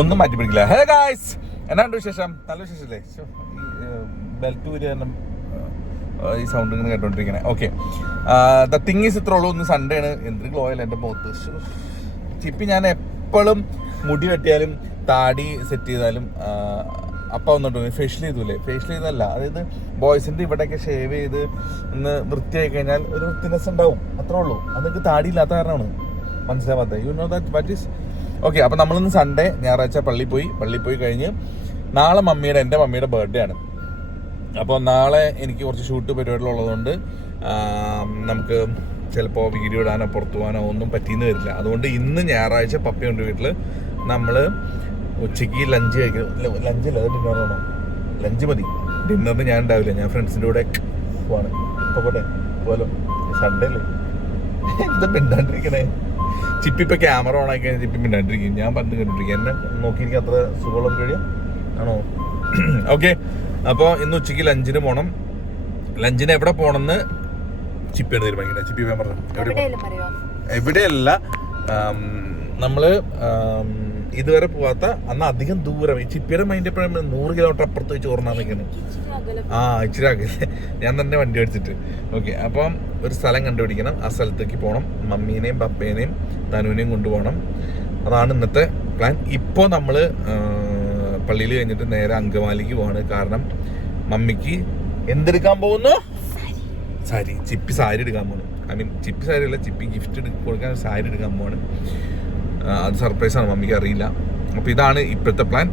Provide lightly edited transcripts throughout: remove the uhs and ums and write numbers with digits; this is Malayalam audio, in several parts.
ഒന്നും മാറ്റി പിടിക്കില്ല. ഹേ ഗായ്സ്, എന്നാണ്ട് വിശേഷം? നല്ല വിശേഷല്ലേ? ബെൽറ്റ് ഊരി കാരണം ഈ സൗണ്ട് ഇങ്ങനെ കേട്ടോണ്ടിരിക്കണേ. ഓക്കെ, ദ തിങ് ഈസ് ഇത്ര ഉള്ളൂ. ഒന്ന് സൺഡേ ആണ്. എന്തൊരു ഗ്ലോ അല്ല എൻ്റെ മുഖത്ത്. ചിപ്പി ഞാൻ എപ്പോഴും മുടി വെട്ടിയാലും താടി സെറ്റ് ചെയ്താലും അപ്പം വന്നിട്ട് ഫേഷ്യൽ ചെയ്തൂലേ? ഫേഷ്യൽ ചെയ്തല്ല, അതായത് ബോയ്സിൻ്റെ ഇവിടെയൊക്കെ ഷേവ് ചെയ്ത് ഒന്ന് വൃത്തിയായി കഴിഞ്ഞാൽ ഒരു വൃത്തിനെസ് ഉണ്ടാവും, അത്രേ ഉള്ളൂ. അതൊക്കെ താടിയില്ലാത്ത കാരണമാണ് മനസ്സിലാവാത്തത്. You know that what is okay. അപ്പം നമ്മളിന്ന് സൺഡേ ഞായറാഴ്ച പള്ളിയിൽ പോയി കഴിഞ്ഞ് നാളെ എൻ്റെ മമ്മിയുടെ ബർത്ത്ഡേ ആണ്. അപ്പോൾ നാളെ എനിക്ക് കുറച്ച് ഷൂട്ട് പരിപാടികളുള്ളതുകൊണ്ട് നമുക്ക് ചിലപ്പോൾ വീഡിയോ ഇടാനോ പുറത്തു പോകാനോ ഒന്നും പറ്റിയെന്ന് വരില്ല. അതുകൊണ്ട് ഇന്ന് ഞായറാഴ്ച പപ്പയുണ്ട് വീട്ടിൽ. നമ്മൾ ഉച്ചയ്ക്ക് ലഞ്ച് കഴിക്കും. ലഞ്ചില്ല, അത് ഡിന്നറാണോ? ലഞ്ച് മതി. ഡിന്നറിന് ഞാൻ ഉണ്ടാവില്ല, ഞാൻ ഫ്രണ്ട്സിൻ്റെ കൂടെ പോവാണ്. ഇപ്പോൾ പോട്ടെ പോലോ, സൺഡേ അല്ലേ? എന്താ മിണ്ടാണ്ടിരിക്കണേ? ചിപ്പി ഇപ്പോൾ ക്യാമറ ഓൺ ആക്കി കഴിഞ്ഞാൽ ചിപ്പി മിണ്ടാണ്ടിരിക്കും. ഞാൻ പണ്ട് കണ്ടിരിക്കും, എന്നെ നോക്കിയിരിക്കും അത്ര സുഖമുള്ള പരിപാടിയാ ആണോ? ഓക്കെ, അപ്പോൾ ഇന്ന് ഉച്ചയ്ക്ക് ലഞ്ചിന് പോകണം. ലഞ്ചിന് എവിടെ പോകണമെന്ന് ചിപ്പിയാണ് തീരുമാനിക്കുന്നത്. ചിപ്പി ഞാൻ പറഞ്ഞു എവിടെയല്ല. നമ്മള് ഇതുവരെ പോവാത്ത അന്ന് അധികം ദൂരം. ഈ ചിപ്പിയുടെ മൈൻഡ് എപ്പോഴും 100 കിലോമീറ്റർ അപ്പുറത്ത് വെച്ച് ഓർണാൻ നിൽക്കുന്നത്. ഇച്ചിരി ആകില്ലേ ഞാൻ തന്നെ വണ്ടി അടിച്ചിട്ട്. ഓക്കെ, അപ്പം ഒരു സ്ഥലം കണ്ടുപിടിക്കണം, ആ സ്ഥലത്തേക്ക് പോകണം. മമ്മീനെയും പപ്പേനെയും തനുവിനെയും കൊണ്ടുപോകണം. അതാണ് ഇന്നത്തെ പ്ലാൻ. ഇപ്പോൾ നമ്മൾ പള്ളിയിൽ കഴിഞ്ഞിട്ട് നേരെ അങ്കമാലിക്ക് പോവാണ്. കാരണം മമ്മിക്ക് എന്തെടുക്കാൻ പോകുന്നു? സാരി. ചിപ്പി സാരി എടുക്കാൻ പോകണം. ഐ മീൻ ചിപ്പി സാരി അല്ല, ചിപ്പി ഗിഫ്റ്റ് കൊടുക്കാൻ സാരി എടുക്കാൻ പോവാണ്. അത് സർപ്രൈസാണ്, മമ്മിക്ക് അറിയില്ല. അപ്പോൾ ഇതാണ് ഇപ്പോഴത്തെ പ്ലാൻ.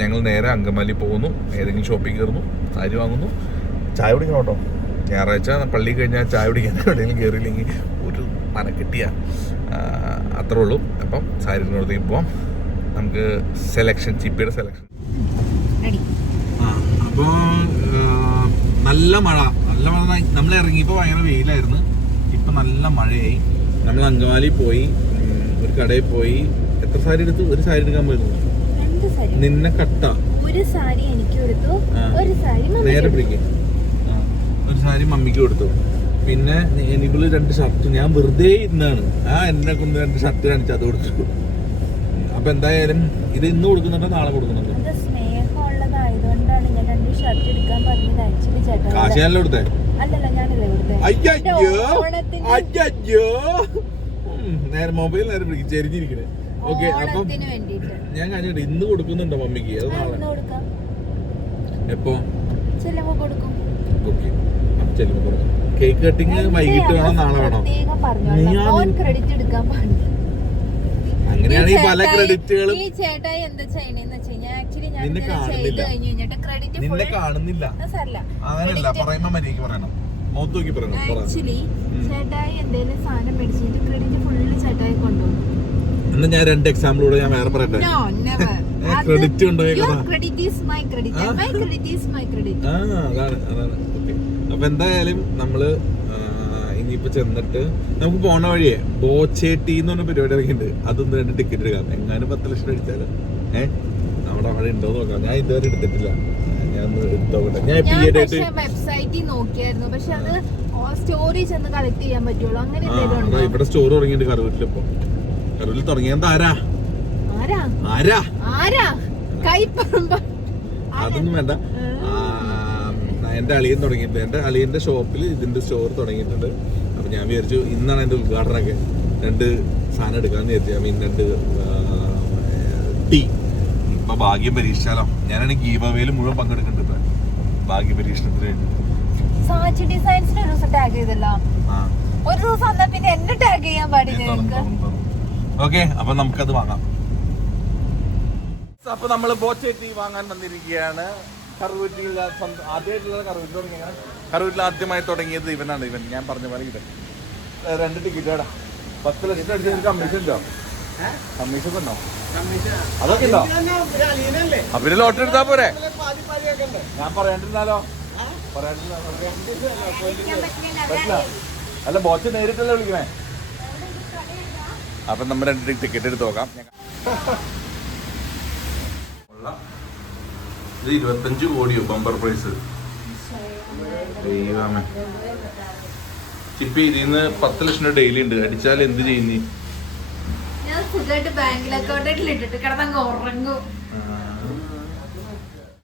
ഞങ്ങൾ നേരെ അങ്കമാലി പോകുന്നു, ഏതെങ്കിലും ഷോപ്പിൽ കയറുന്നു, സാരി വാങ്ങുന്നു, ചായ കുടിക്കണം കേട്ടോ. ഞായറാഴ്ച പള്ളി കഴിഞ്ഞാൽ ചായ കുടിക്കാൻ എവിടെയെങ്കിലും കയറിയില്ലെങ്കിൽ ഒരു മനക്കെട്ടിയാ, അത്രേ ഉള്ളൂ. അപ്പം സാരിനോടത്തേക്ക് പോവാം. നമുക്ക് സെലക്ഷൻ, ചിപ്പിയുടെ സെലക്ഷൻ. അപ്പോൾ നല്ല മഴ നമ്മൾ ഇറങ്ങിയപ്പോൾ ഭയങ്കര വെയിലായിരുന്നു. ഇപ്പം നല്ല മഴയായി. നമ്മൾ അങ്കമാലി പോയി, ഒരു കടയിൽ പോയി. എത്ര സാരി എടുത്തു? ഒരു സാരി എടുക്കാൻ പോയിരുന്നു. നിന്നെ കട്ട ഒരു സാരി എനിക്ക് കൊടുത്തു, ഒരു സാരി നേരെ പിടിക്കും. ഒരു സാരി മമ്മിക്ക് കൊടുത്തു. പിന്നെ എനിക്കുള്ള 2 ഷർട്ട് ഞാൻ വെറുതെ ഇരുന്നാണ്. എന്നെ കൊണ്ട് 2 ഷർട്ട് കാണിച്ചു, അത് കൊടുത്തു. അപ്പൊ എന്തായാലും ഇത് ഇന്ന് കൊടുക്കുന്നുണ്ടോ നാളെ കൊടുക്കുന്നുണ്ടോ? കാശിയാണല്ലോ കൊടുത്തേ? അയ്യോ, നേരെ മൊബൈൽ നേരെ പിടിക്കും, ചെരിഞ്ഞിരിക്കണേ. ഓക്കെ, അപ്പം ഞാൻ കാണിച്ചിട്ട് ഇന്ന് കൊടുക്കുന്നുണ്ടോ മമ്മിക്ക്? അത് നാളെ എപ്പോ? ഓക്കെ, അപ്പൊ ചെല്ലുമ്പോ കൊടുക്കാം. കേക്ക് കട്ടിങ് വൈകിട്ട് വേണോ നാളെ വേണോ? അങ്ങനെയാണെങ്കിൽ പല ക്രെഡിറ്റുകളും നിന്നെ കാണുന്നില്ല. അങ്ങനെയല്ല, പറയുമ്പോ മര്യാദയ്ക്ക് പറയണം, മൗത്ത് നോക്കി പറയണം. എന്നാ ഞാൻ 2 എക്സാമ്പിളൂടെ ഞാൻ വേറെ പറയട്ടെ. ക്രെഡിറ്റ് കൊണ്ടുപോയി അതാണ്. ഓക്കെ, അപ്പൊ എന്തായാലും നമ്മള് ഇനിയിപ്പോ ചെന്നിട്ട് നമുക്ക് പോണ വഴിയെ ബോച്ചേട്ടി എന്ന് പറഞ്ഞ പരിപാടി ഇറങ്ങിയിട്ടുണ്ട്. അതൊന്ന് 2 ടിക്കറ്റ് എടുക്കാം. എങ്ങാനും 10 ലക്ഷം അടിച്ചാലോ? നമ്മുടെ അവിടെ ഉണ്ടോ നോക്കാം. ഞാൻ ഇതുവരെ എടുത്തിട്ടില്ല. ഞാൻ എടുത്തോട്ടെ. ഞാൻ വെബ്സൈറ്റിൽ നോക്കിയായിരുന്നു, പക്ഷെ അത് സ്റ്റോറി ചെന്ന് കളക്ട് ചെയ്യാൻ പറ്റുള്ളൂ. അങ്ങനെ ഇവിടെ സ്റ്റോർ തുടങ്ങിയിട്ട് കറുവൂരിൽ. ഇപ്പൊ കറുവൂരിൽ തുടങ്ങിയത് അതൊന്നും വേണ്ട. എന്റെ അളിയൻ തുടങ്ങിയിട്ടുണ്ട്. എന്റെ അളിയന്റെ ഷോപ്പിൽ ഇതിന്റെ സ്റ്റോർ തുടങ്ങിയിട്ടുണ്ട്. അപ്പൊ ഞാൻ വിചാരിച്ചു ഇന്നാണ് എന്റെ ഉദ്ഘാടനമൊക്കെ. 2 സാധനം എടുക്കാന്ന് വിചാരിച്ചു. I mean 2 tea. ഇപ്പൊ ഭാഗ്യം പരീക്ഷിച്ചാലോ? ഞാനാണ് ഗീവ് അവേയിൽ മുഴുവൻ പങ്കെടുക്കുന്നുണ്ട്. ഇപ്പൊ ഭാഗ്യ പരീക്ഷണത്തിന് വേണ്ടി ഓക്കെ, അപ്പൊ നമുക്കത് വാങ്ങാം. അപ്പൊ നമ്മള് ബോച്ചേട്ടി വാങ്ങാൻ വന്നിരിക്കുകയാണ്. കറുവൂരിൽ ആദ്യമായിട്ടുള്ള കറുവൂരിൽ ആദ്യമായി തുടങ്ങിയത് ഇവനാണ്. ഇവൻ ഞാൻ പറഞ്ഞ പോലെ ഇത് 2 ടിക്കറ്റ് കേടാ. 10 ലക്ഷം അടിച്ചതിന് കമ്മീഷൻ ഉണ്ടോ? കമ്മീഷൻ ഉണ്ടോ? അതൊക്കെ ഉണ്ടോ? അപ്പൊ ലോട്ടറി എടുത്താ പോരെ? ഞാൻ പറയാണ്ടിരുന്നാലോ? പറ്റില്ല. അല്ല, ബോച്ച് നേരിട്ടല്ലേ വിളിക്കണേ. അപ്പൊ നമ്മൾ 2 ടിക്കറ്റ് എടുത്ത് നോക്കാം. ഇത് 25 കോടിയോ ബമ്പർ പ്രൈസ്. ചിപ്പി ഇതിന്ന് 10 ലക്ഷം ഡെയിലി ഉണ്ട്. അടിച്ചാൽ എന്ത് ചെയ്യുന്നേ? സുഖമായിട്ട് ബാങ്കിൽ അക്കൗണ്ടിൽ ഇട്ടിട്ട് കിടന്നങ്ങ് ഉറങ്ങും.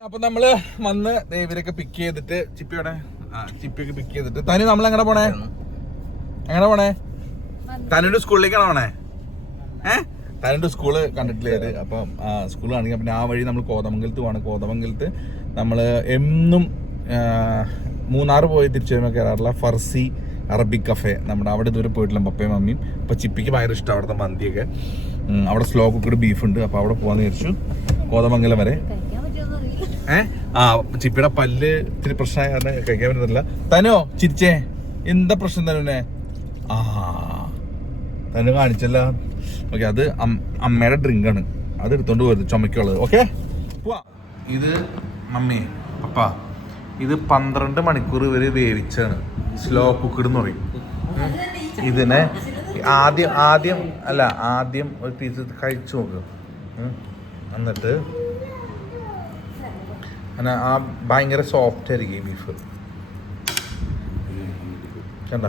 അപ്പൊ നമ്മള് വന്ന് ഇവരൊക്കെ പിക്ക് ചെയ്തിട്ട് ചിപ്പിയൊക്കെ പിക്ക് ചെയ്തിട്ട് തനി നമ്മൾ എങ്ങനെ പോണേ തനിയുടെ സ്കൂളിലേക്കാണോ പോണേ? തനിയുടെ സ്കൂള് കണ്ടിട്ടില്ലേ? അപ്പം സ്കൂൾ കാണിക്കാം. പിന്നെ ആ വഴി നമ്മൾ കോതമംഗലത്ത് പോവാണ്. കോതമംഗലത്ത് നമ്മള് എന്നും മൂന്നാർ പോയി തിരിച്ചു വരുമ്പോൾ കയറാറുള്ള ഫർസി അറബിക് കഫേ. നമ്മുടെ അവിടെ ഇതുവരെ പോയിട്ടില്ല പപ്പയും മമ്മിയും. അപ്പൊ ചിപ്പിക്ക് ഭയങ്കര ഇഷ്ടം അവിടുത്തെ മന്തിയൊക്കെ. അവിടെ സ്ലോ കുക്കഡ് ബീഫ് ഉണ്ട്. അപ്പൊ അവിടെ പോകാന്ന് വിചാരിച്ചു കോതമംഗലം വരെ. ചിപ്പിയുടെ പല്ല് ഇത്തിരി പ്രശ്നമായ കാരണം കഴിക്കാൻ പറ്റുന്നില്ല. തനോ ചിരിച്ചേ, എന്താ പ്രശ്നം തനുവിനെ? തനു കാണിച്ചല്ല. ഓക്കെ, അത് അമ്മയുടെ ഡ്രിങ്ക് ആണ്, അത് എടുത്തോണ്ട് പോയത് ചുമക്കുള്ളത്. ഓക്കെ പോവാ. ഇത് മമ്മി പപ്പ ഇത് 12 മണിക്കൂർ ഇവര് വേവിച്ചാണ്. സ്ലോ കുക്കഡ് എന്ന് പറയും ഇതിനെ. ആദ്യം ഒരു പീസ് കഴിച്ചു നോക്ക്. എന്നിട്ട് ആ ഭയങ്കര സോഫ്റ്റ് ആയിരിക്കും ഈ ബീഫ്. കണ്ട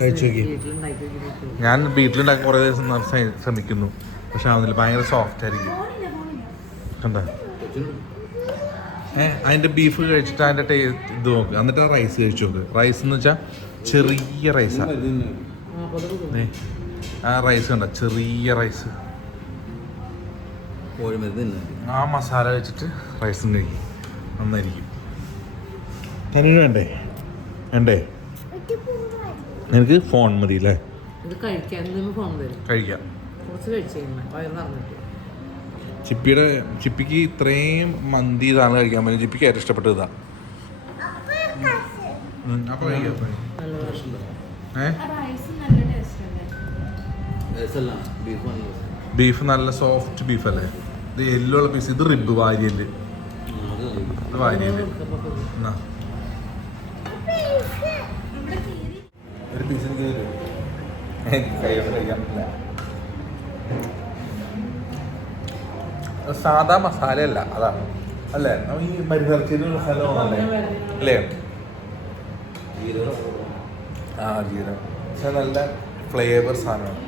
കഴിച്ചു നോക്കി. ഞാൻ വീട്ടിലുണ്ടാക്കി കുറേ ദിവസം ശ്രമിക്കുന്നു, പക്ഷെ ആവുന്നില്ല. ഭയങ്കര സോഫ്റ്റ് ആയിരിക്കും. കണ്ട അതിന്റെ ബീഫ് കഴിച്ചിട്ട് അതിന്റെ ടേസ്റ്റ് ഇത് നോക്ക്. എന്നിട്ട് ആ റൈസ് കഴിച്ചു നോക്ക്. റൈസ് എന്ന് വെച്ചാൽ ചെറിയ റൈസാ. ആ റൈസ് കണ്ട, ചെറിയ റൈസ്. ആ മസാല വെച്ചിട്ട് റൈസും കഴിക്കും, നന്നായിരിക്കും. തനിന് വേണ്ടേ? എനിക്ക് ഫോൺ മതി അല്ലേ? കഴിക്കാം. ചിപ്പിക്ക് ഇത്രയും മന്തി ഇതാണ് കഴിക്കാൻ പറ്റും. ചിപ്പിക്ക് ഏറ്റവും ഇഷ്ടപ്പെട്ടത് ഇതാ. അപ്പൊ ബീഫ് നല്ല സോഫ്റ്റ് ബീഫ് അല്ലേ? ഇത് യെല്ലോ ഉള്ള പീസ്. ഇത് റിബ് വാരിയല്. ഒരു പീസ് കഴിക്കാൻ പറ്റില്ല. സാധാ മസാലയല്ല, അതാണ് അല്ലേ? ഈ മരുന്നിറച്ചിയുടെ മസാല അല്ലേ? ജീരകം. പക്ഷെ നല്ല ഫ്ലേവർ സാധനമാണ്.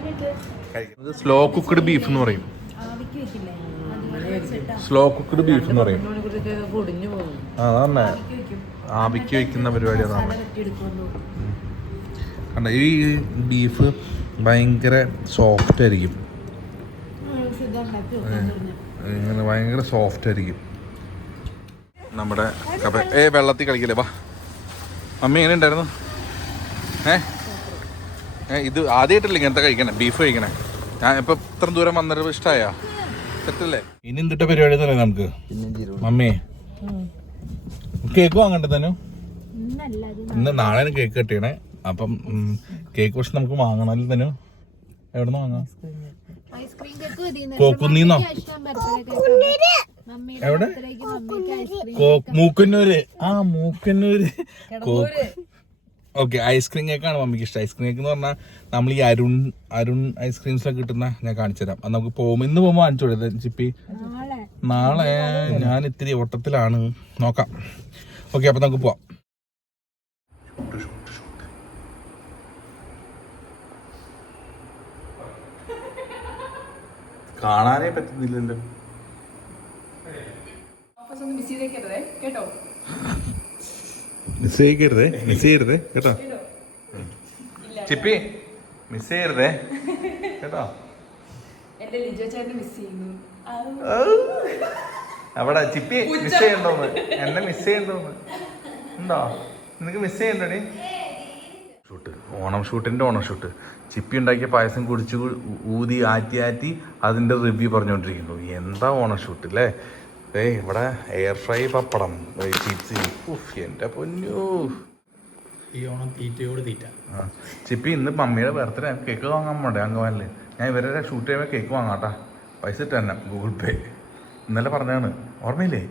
കഴിക്കുന്നത് സ്ലോ കുക്ക്ഡ് ബീഫ് എന്ന് പറയും. സ്ലോ കുക്ക്ഡ് ബീഫ് എന്ന് പറയും. അതന്നെ ആവിക്ക് വെക്കുന്ന പരിപാടി അതാണ്. കണ്ട, ഈ ബീഫ് ഭയങ്കര സോഫ്റ്റ് ആയിരിക്കും. ഇങ്ങനെ ഭയങ്കര സോഫ്റ്റ് ആയിരിക്കും. നമ്മുടെ വെള്ളത്തിൽ കളിക്കല്ലേ? വാ മമ്മി, എങ്ങനെ ഉണ്ടായിരുന്നു? ഇത് ആദ്യമായിട്ടല്ലേ ഇങ്ങനത്തെ കഴിക്കണേ, ബീഫ് കഴിക്കണേ? ഞാൻ ഇപ്പൊ ഇത്ര ദൂരം വന്നിട്ട് ഇഷ്ടമായോ? സെറ്റല്ലേ? ഇനി എന്തിട്ട പരിപാടി തന്നെ നമുക്ക്? മമ്മി കേക്ക് വാങ്ങണ്ടേ തന്നു? നാളെ കേക്ക് കട്ടിയണേ. അപ്പം കേക്ക് പക്ഷെ നമുക്ക് വാങ്ങണല്ലോ തന്നു. എവിടുന്ന് വാങ്ങാം? കോക്കുന്നീന്നോ? എവിടെ? മൂക്കന്നൂര്. മൂക്കന്നൂര് ഓക്കെ. ഐസ്ക്രീം കേക്കാണ് മമ്മിക്ക് ഇഷ്ടം. ഐസ്ക്രീം കേക്ക് എന്ന് പറഞ്ഞാൽ നമ്മൾ ഈ അരുൺ ഐസ്ക്രീംസിലൊക്കെ കിട്ടുന്ന ഞാൻ കാണിച്ചു തരാം. അത് നമുക്ക് ഇന്ന് പോകുമ്പോൾ കാണിച്ചു കൊടുത്തേ ചിപ്പി. നാളെ ഞാൻ ഇത്തിരി ഓട്ടത്തിലാണ്, നോക്കാം. ഓക്കെ, അപ്പൊ നമുക്ക് പോവാം. കാണാനേ പറ്റുന്നില്ലല്ലോ. മിസ് ചെയ്യരുതേ കേട്ടോ ചിപ്പി. മിസ് ചെയ്യരുതേ കേട്ടോ. അവിടെ ചിപ്പി മിസ് ചെയ്യണ്ടോന്ന്, എന്നെ മിസ് ചെയ്യണ്ടോന്ന് ഉണ്ടോ? നിനക്ക് മിസ് ചെയ്യണ്ടോടി? Shoot, Onam shoot. ചിപ്പി ഉണ്ടാക്കിയ പായസം കുടിച്ച് ഊതി ആറ്റി അതിൻ്റെ റിവ്യൂ പറഞ്ഞുകൊണ്ടിരിക്കുന്നു. എന്താ ഓണം ഷൂട്ട് അല്ലേ? ഇവിടെ എയർ ഫ്രൈ പപ്പടം, ചിപ്സ്. എൻ്റെ പൊന്നു, ഈ ഓണം തീറ്റയോട് തീറ്റ. ചിപ്പി ഇന്ന് മമ്മിയുടെ ബർത്ത്ഡേ, കേക്ക് വാങ്ങാൻ പോണ്ടേ അങ്കവാനില്? ഞാൻ ഇവരെ ഷൂട്ട് ചെയ്യുമ്പോൾ കേക്ക് വാങ്ങാട്ടാ, പൈസ ഇട്ട് തന്നെ ഗൂഗിൾ പേ. ഇന്നലെ പറഞ്ഞാണ്, ഓർമ്മയില്ലേ?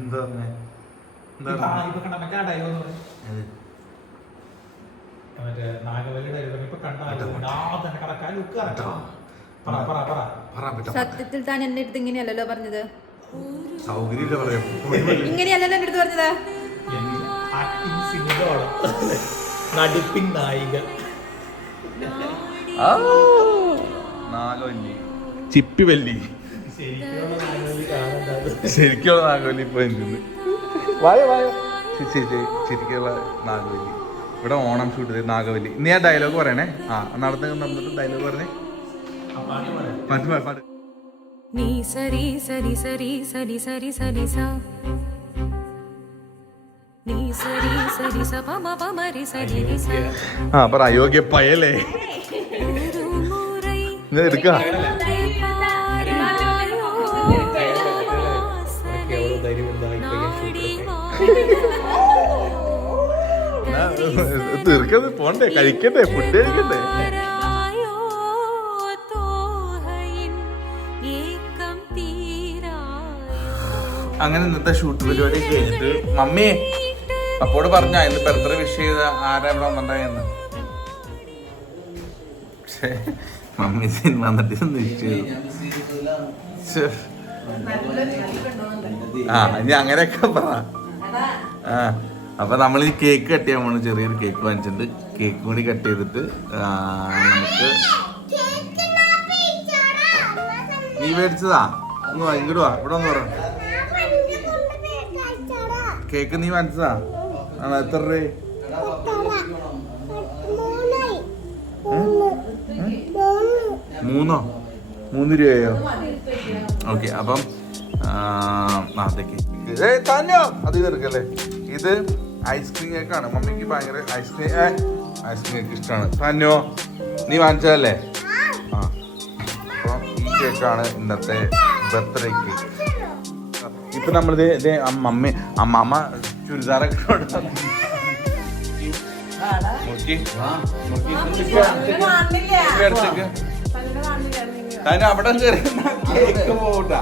എന്താ പറഞ്ഞേ? സത്യത്തിൽ താൻ എന്റെ അടുത്ത് ഇങ്ങനെയല്ലല്ലോ പറഞ്ഞത്. ഇങ്ങനെയല്ലല്ലോ എന്റെ അടുത്ത് പറഞ്ഞത്. നടിപ്പിൻ നായിക നാഗവല്ലി ചിപ്പി വല്ലി ശരിക്കുള്ള നാഗവല്ലി ഇപ്പൊ എന്ത് വായോ വായോ ശരിക്കുള്ള നാഗവല്ലി. ഇവിടെ ഓണം ഷൂട്ട് ചെയ്ത് നാഗവല്ലി. നീ ആ ഡയലോഗ് പറയണേ. നടന്നിട്ട് ഡയലോഗ് പറഞ്ഞേ. പാട്ട് നീ സരി സരി സരി സരി സരി സരി സ നീ സരി സരി സ പമ പമരി സരി സ പറ. അയോഗ്യ പയലേ ഒരു മുറൈ എടുക്ക. തീർക്കത് പോണ്ടേ, കഴിക്കണ്ടേ, ഫുഡ് കഴിക്കണ്ടേ. അങ്ങനെ ഇന്നത്തെ ഷൂട്ട് പരിപാടി കഴിഞ്ഞിട്ട് മമ്മി അപ്പോട് പറഞ്ഞ ഇന്ന് ബർത്ത്ഡേ വിഷ് ചെയ്ത ആരാ ഇവിടെ വന്നിട്ടുണ്ടായെന്ന്. പക്ഷേ മമ്മി സിനിമ വന്നിട്ട് വിഷ് ചെയ്തു. ഇനി അങ്ങനെയൊക്കെ പറ. അപ്പൊ നമ്മൾ ഈ കേക്ക് കട്ട് ചെയ്യാൻ പോണു. ചെറിയൊരു കേക്ക് വാങ്ങിച്ചിട്ടുണ്ട്. കേക്ക് കൂടി കട്ട് ചെയ്തിട്ട് നമുക്ക് നീ മേടിച്ചതാ ഇങ്ങോട്ട് വാ. ഇവിടെ ഒന്ന് പറ. കേക്ക് നീ വാങ്ങിച്ചതാ ആണോ? എത്ര രൂപ? 3 രൂപയോ? ഓക്കെ. അപ്പം അത് ഇതെടുക്കല്ലേ. ഇത് ഐസ്ക്രീം കേക്കാണ്. മമ്മിക്ക് ഭയങ്കര ഐസ്ക്രീം കേക്ക് ഇഷ്ടമാണ്. താനോ നീ വാങ്ങിച്ചതല്ലേ? അപ്പൊ ഈ കേക്കാണ് ഇന്നത്തെ ബർത്ത്ഡേ കേക്ക്. ഇപ്പൊ നമ്മളിത് അമ്മ ചുരിദാറൊക്കെ അവിടെ കേക്ക് പോട്ടാ.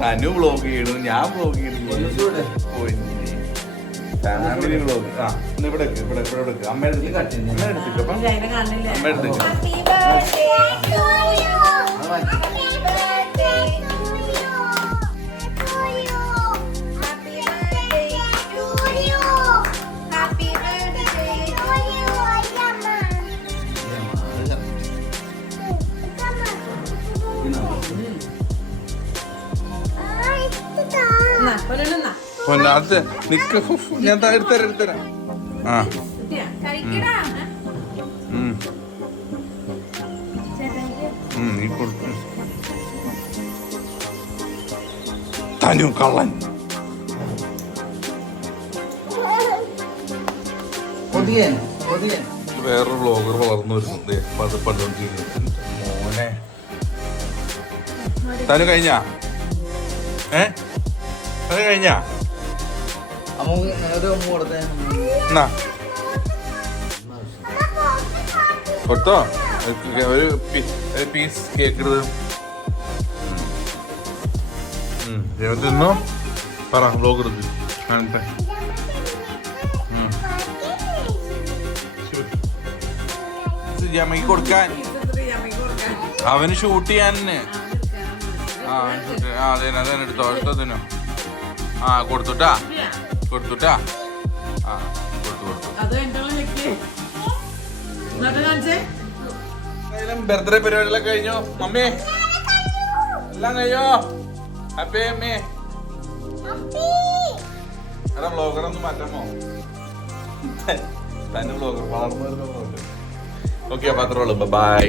തനു വ്ളോഗ് ചെയ്യണു, ഞാൻ വ്ളോഗ് ചെയ്യണു, ഫാമിലി വ്ളോഗ്. ഇവിടെ അമ്മയുടെ എടുത്തിട്ട് അമ്മ എടുത്തിട്ട് പൊന്നാത്ത് നിക്ക്. ഞാൻ എടുത്തരാം. നീ കൊടുത്തു. തനു കള്ളൻ. വേറൊരു വ്ളോഗർ വളർന്നു വരുന്നുണ്ട്. മോനെ തനു കഴിഞ്ഞാ? അത് കഴിഞ്ഞാ? കൊടുത്തോ? ഒരു പീസ് കേക്ക് എടുത്ത് തിന്നോ. പറ വ്ളോഗ് എടുത്ത് കാണട്ടെ. ജമയ്ക്ക് കൊടുക്കാൻ, അവന് ഷൂട്ട് ചെയ്യാൻ. അതെ എടുത്തതിനോ? കൊടുത്തുട്ടാ. കൊടുത്തു. ബർത്ത്ഡേ പരിപാടികളൊക്കെ കഴിഞ്ഞോ മമ്മി? എല്ലാം കഴിഞ്ഞോ? ഹാപ്പി അമ്മേ? എടാ വ്ളോഗറൊന്നും മാറ്റാമോ? തന്നെ വ്ളോഗർ വളർന്നു വരുന്ന. ഓക്കെ, അപ്പൊ അത്രേ ഉള്ളൂ. ബൈ.